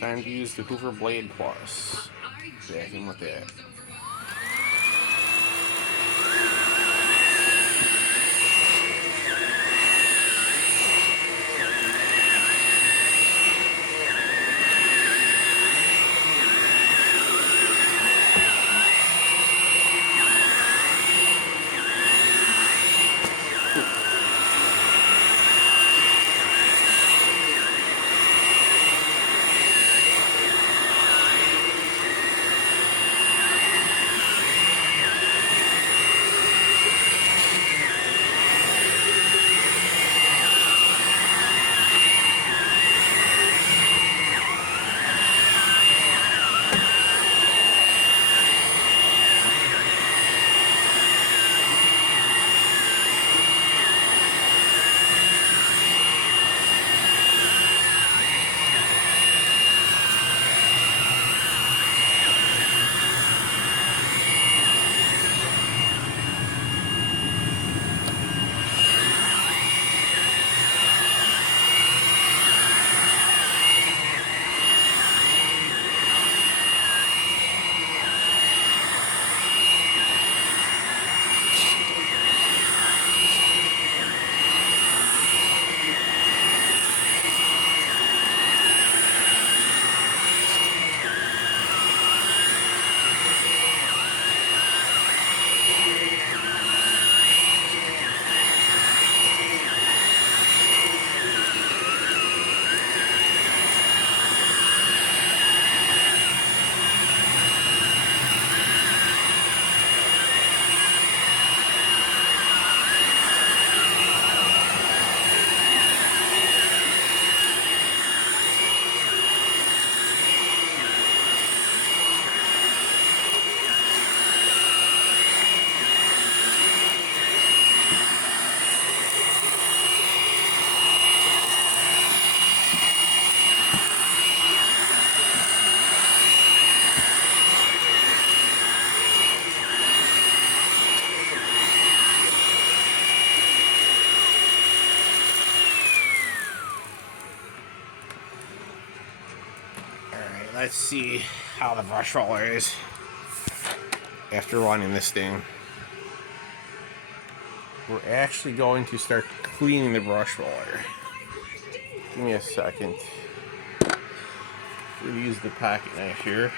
Time to use the Hoover Blade Plus. Back in with that. Alright, let's see how the brush roller is after running this thing. We're actually going to start cleaning the brush roller. Give me a second. We'll use the pocket knife here.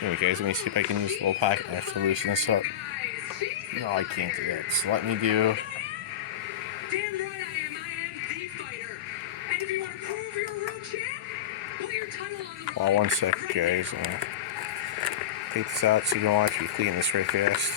Anyway guys, let me see if I can use the little pocket knife to loosen this up. No, I can't do that. So let me do... Damn right I am the fighter. And if you want to prove you're a real champ, put your title on the Well, one second guys. Take this out so you can watch me clean this right fast.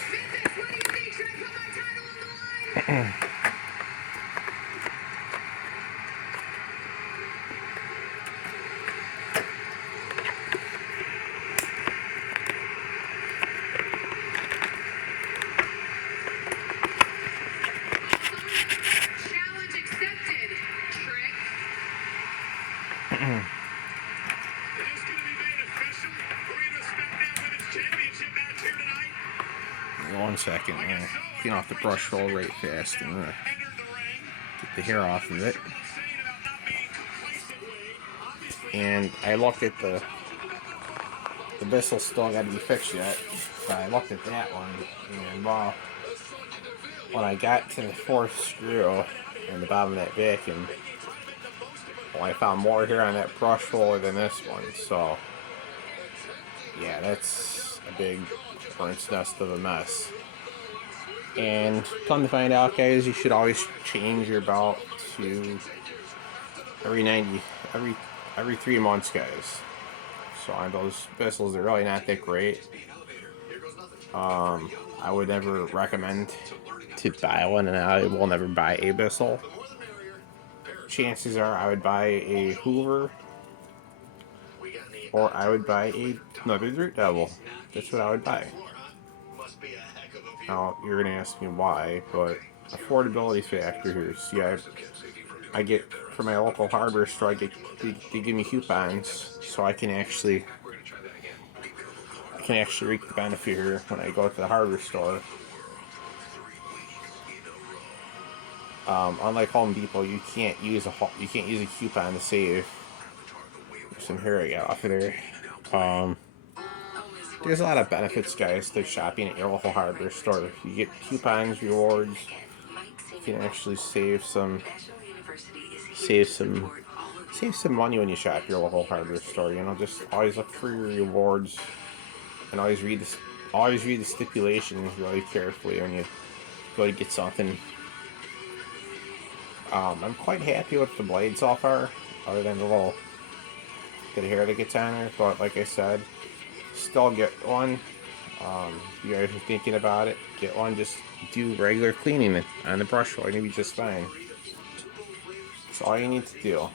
One second, clean off the brush roll right fast and get the hair off of it. And I looked at the bristle's still got to be fixed yet. But I looked at that one, and when I got to the fourth screw in the bottom of that vacuum, I found more hair on that brush roller than this one. So yeah, that's a big hornet's nest of a mess. And come to find out, guys, you should always change your belt to every 3 months, guys. So on those pistols, they're really not that great. I would never recommend to buy one, and I will never buy a pistol. Chances are I would buy a Hoover, or I would buy another Dirt Devil. That's what I would buy. Now, you're going to ask me why, but affordability factor here. See, I get, from my local hardware store, they give me coupons, so I can actually can actually reap the benefit here when I go to the hardware store. Unlike Home Depot, you can't use a coupon to save. There's some hair I got off of there. There's a lot of benefits, guys, to shopping at your local hardware store. You get coupons, rewards. You can actually save some money when you shop at your local hardware store. You know, just always look for your rewards and always read the stipulations really carefully when you go to get something. I'm quite happy with the blade so far, other than the little bit of hair that gets on there. But like I said, still get one. If you guys are thinking about it, get one. Just do regular cleaning on the brush roll, and you'll be just fine. That's all you need to do.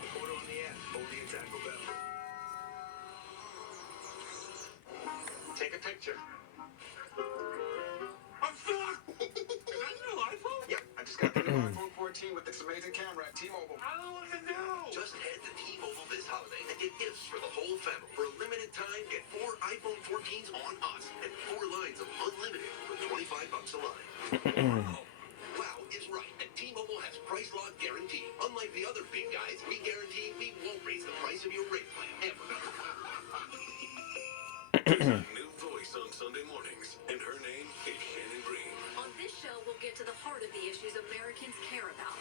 Take a picture. I'm stuck! Is that a new iPhone? Yep, I just got the new iPhone 14 with this amazing camera at T-Mobile. I don't know what to do. Just head to T-Mobile this holiday and get gifts for the whole family. For a limited time, get 4 iPhone 14s on us and 4 lines of unlimited for $25 a line. Wow is right, and T-Mobile has price lock guarantee. Unlike the other big guys, we guarantee we won't raise the price of your rate plan ever. New voice on Sunday mornings, and her name is Shannon Green. On this show, we'll get to the heart of the issues Americans care about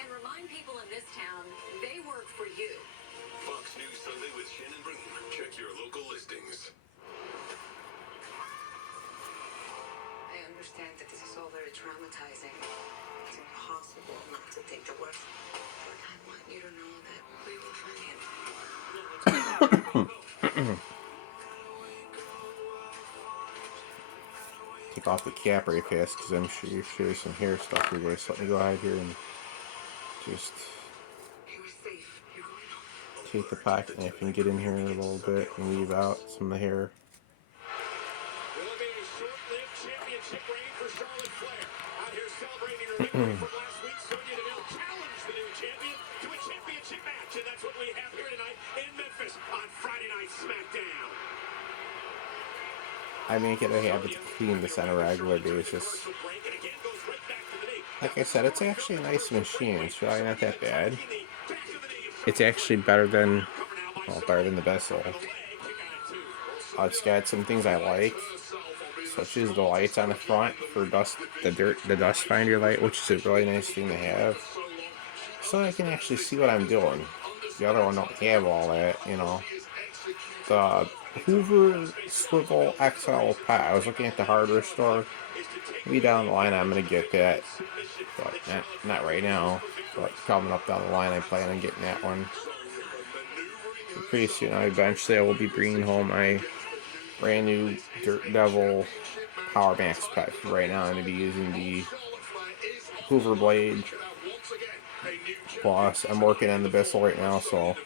and remind people in this town they work for you. Fox News Sunday with Shannon Green. Check your local listings. I understand that this is all very traumatizing. It's impossible not to think the worst. But I want you to know that we will find him. Take off the cap right fast because I'm sure there's some hair stuff here, guys. So let me go ahead here and just take the pocket knife and get in here a little bit and leave out some of the hair. Will be a short-lived championship reign for Charlotte Flair. Out here celebrating her victory from last week, Sonya Deville challenged the new champion to a championship match, and that's what we have here tonight in Memphis on Friday Night SmackDown. I make it a habit to clean this on a regular basis. Like I said, it's actually a nice machine. It's really not that bad. It's actually better than the Vessel. It's got some things I like, such as the lights on the front for the dust finder light, which is a really nice thing to have, so I can actually see what I'm doing. The other one don't have all that, you know. The Hoover Swivel XL Pot. I was looking at the hardware store. Maybe down the line I'm gonna get that, but not right now. But coming up down the line, I plan on getting that one. So pretty soon, eventually, I will be bringing home my brand new Dirt Devil Power Max Pet. Right now, I'm gonna be using the Hoover Blade. Plus, I'm working on the Bissell right now, so.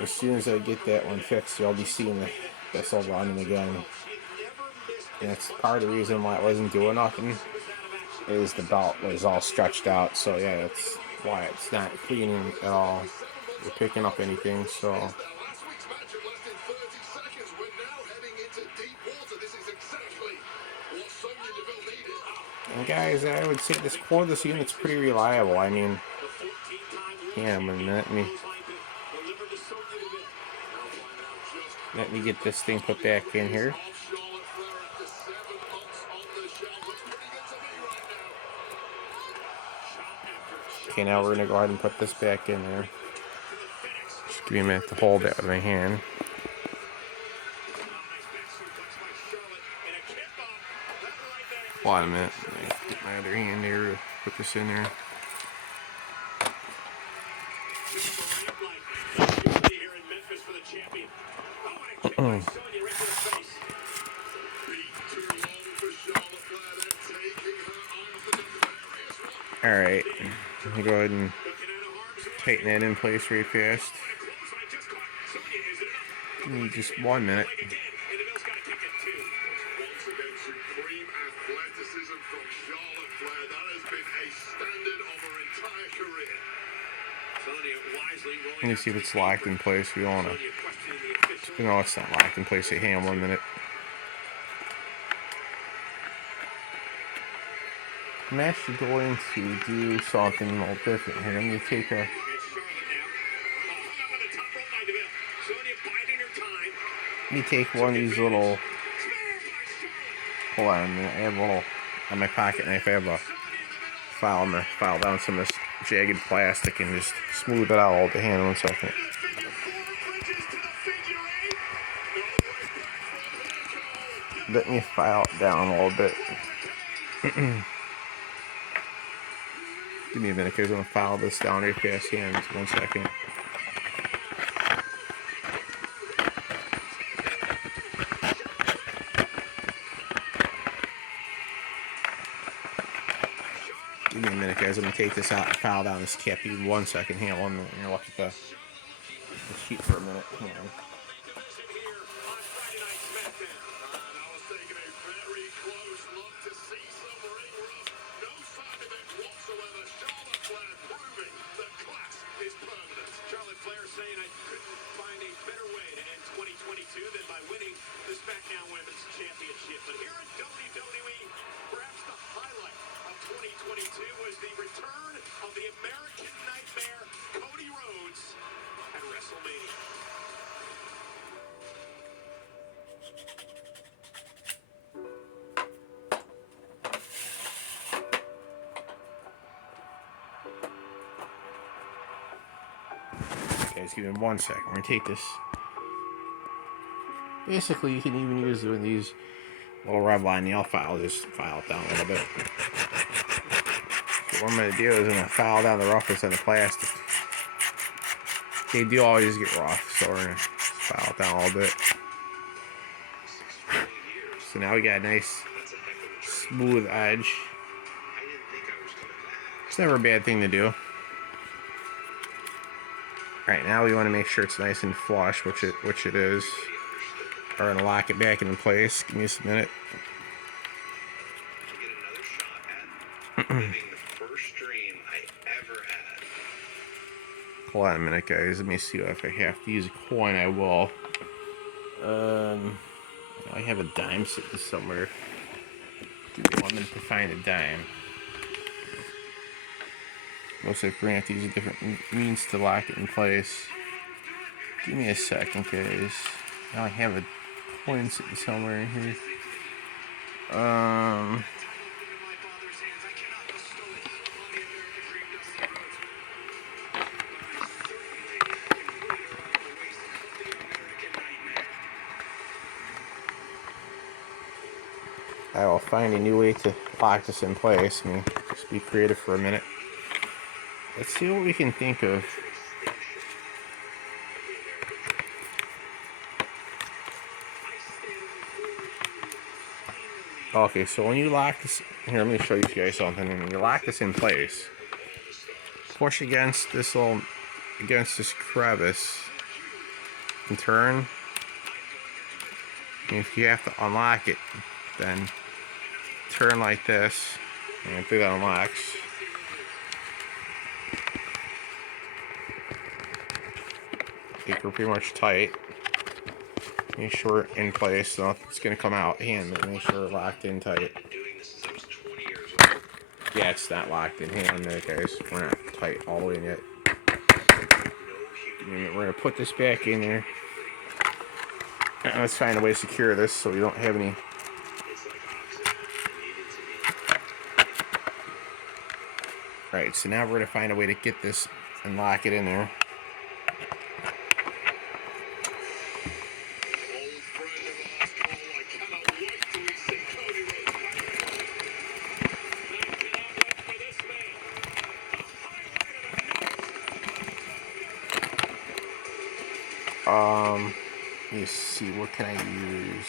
As soon as I get that one fixed, you'll be seeing the Bissell running again. And that's part of the reason why it wasn't doing nothing, is the belt was all stretched out. So yeah, that's why it's not cleaning at all or picking up anything. So. And guys, I would say this cordless unit's pretty reliable. I mean, yeah, let me get this thing put back in here. Okay, now we're gonna go ahead and put this back in there. Just give me a minute to hold that with my hand. Hold on a minute. Get my other hand there to put this in there. Alright, let me go ahead and tighten that in place really fast. Give me just 1 minute. from Charlotte Flair. That has been a standard of her entire career. Sonya wisely rolling Let me see if it's locked in place. We don't want to. Sonya questioning the official. No, it's not locked in place. Hang on 1 minute. I'm actually going to do something a little different here. I'm going to take a. It's Charlotte now. Hung up on the top rope by DeVille. Sonya biding her time. Let me take one of these little. Spear by Charlotte. Hold on a minute. I have a little on my pocket knife. I have a file. I'm going to file down some of this jagged plastic and just smooth it out all the hand 1 second. Figure 4 bridges to the figure 8. No way back from Hurricane. Let me file it down a little bit. Give me a minute, guys. I'm going to file this down real fast. Hands. 1 second. Give me a minute, guys. I'm going to take this out and file down this cap. Give me 1 second. Hang on 1 minute. I'm going to look at the sheet for a minute. Hang on. Here on Friday Night SmackDown. And I was taking a very close look to see some ring rust. No sign of it whatsoever. Charlotte Flair proving that class is permanent. Charlotte Flair saying I couldn't find a better way to end 2022 than by winning the SmackDown Women's Championship. But here in WWE, perhaps the highlight of 2022 was the return of the American Nightmare, Cody Rhodes, at WrestleMania. Guys, give me 1 second. We're going to take this. Basically, you can even use one of these little Revlon nail files. Just file it down a little bit. So what I'm going to do is I'm going to file down the roughness of the plastic. They do always get rough, so we're going to file it down a little bit. So now we got a nice smooth edge. It's never a bad thing to do. Alright, now we want to make sure it's nice and flush, which it is. We're going to lock it back in place. Give me just a minute. Get another shot at living the first dream I ever had. Hold on a minute, guys. Let me see if I have to use a coin. I will. I have a dime sitting somewhere. Give me 1 minute to find a dime. Looks like we're going to have to use a different means to lock it in place. Give me a second, guys. Now I have a coin sitting somewhere in here. I will find a new way to lock this in place. Let me just be creative for a minute. Let's see what we can think of. Okay, so when you lock this, here, let me show you guys something. When you lock this in place, push against this crevice, and turn. And if you have to unlock it, then turn like this, and I think that unlocks. You're pretty much tight. Make sure it's in place, so it's gonna come out. Hand, but make sure it's locked in tight. Yeah, it's not locked in. Hang on there, guys. We're not tight all the way in yet. We're gonna put this back in there. And let's find a way to secure this so we don't have any. Right, so now we're gonna find a way to get this and lock it in there. Let me see, what can I use?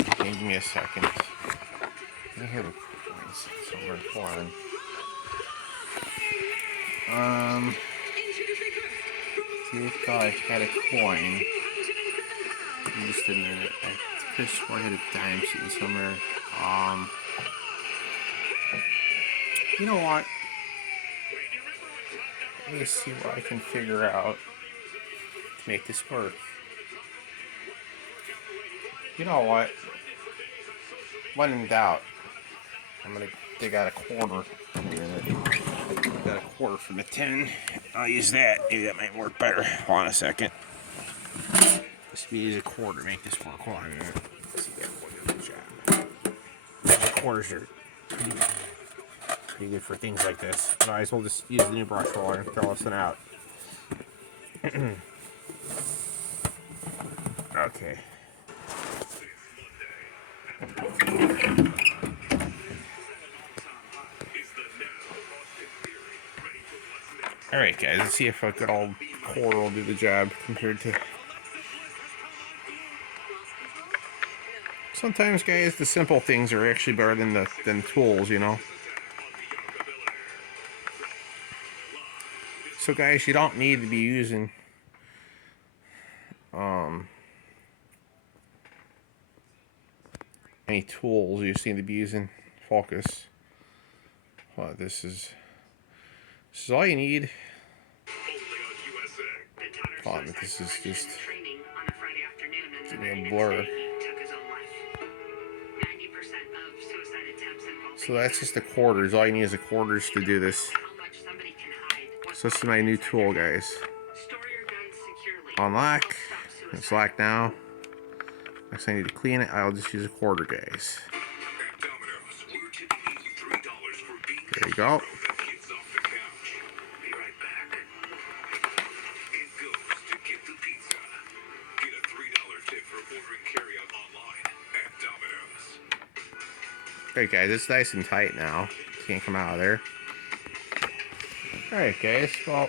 Okay, give me a second. I have a coin somewhere. Hold on. See if I had a coin. Just a minute. I could have sworn I had a dime sitting somewhere. You know what? Let me see what I can figure out to make this work. You know what? When in doubt, I'm gonna dig out a quarter. Got a quarter from the tin. I'll use that. Maybe that might work better. Hold on a second. Let's use a quarter. Make this work. Hold on a minute. Let's see that one good job. Quarters are pretty good for things like this. Otherwise, we'll just use the new brush roller and throw this one out. Okay. Alright guys, let's see if a good old quarter will do the job compared to... Sometimes guys, the simple things are actually better than the tools, you know? So guys, you don't need to be using any tools. You just need to be using focus. Well, this is all you need. Oh, this is just give me a blur. So that's just the quarters. All you need is the quarters to do this. So this is my new tool, guys. Unlock. It's locked now. Next I need to clean it. I'll just use a quarter, guys. There you go. Alright guys, it's nice and tight now. Can't come out of there. Alright guys, well,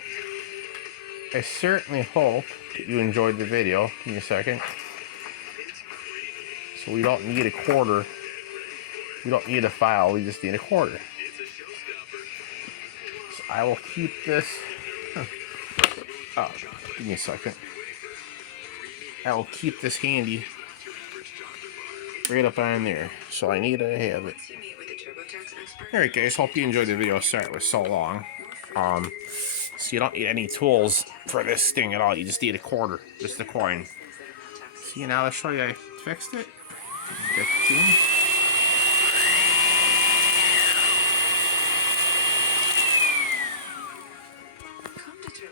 I certainly hope that you enjoyed the video. Give me a second. So we don't need a quarter. We don't need a file, we just need a quarter. So I will keep this. Oh, give me a second. I will keep this handy right up on there. So I need to have it. Alright guys, hope you enjoyed the video. Sorry it was so long. So you don't need any tools for this thing at all. You just need a quarter, just a coin. See, now let's show you I fixed it. 15.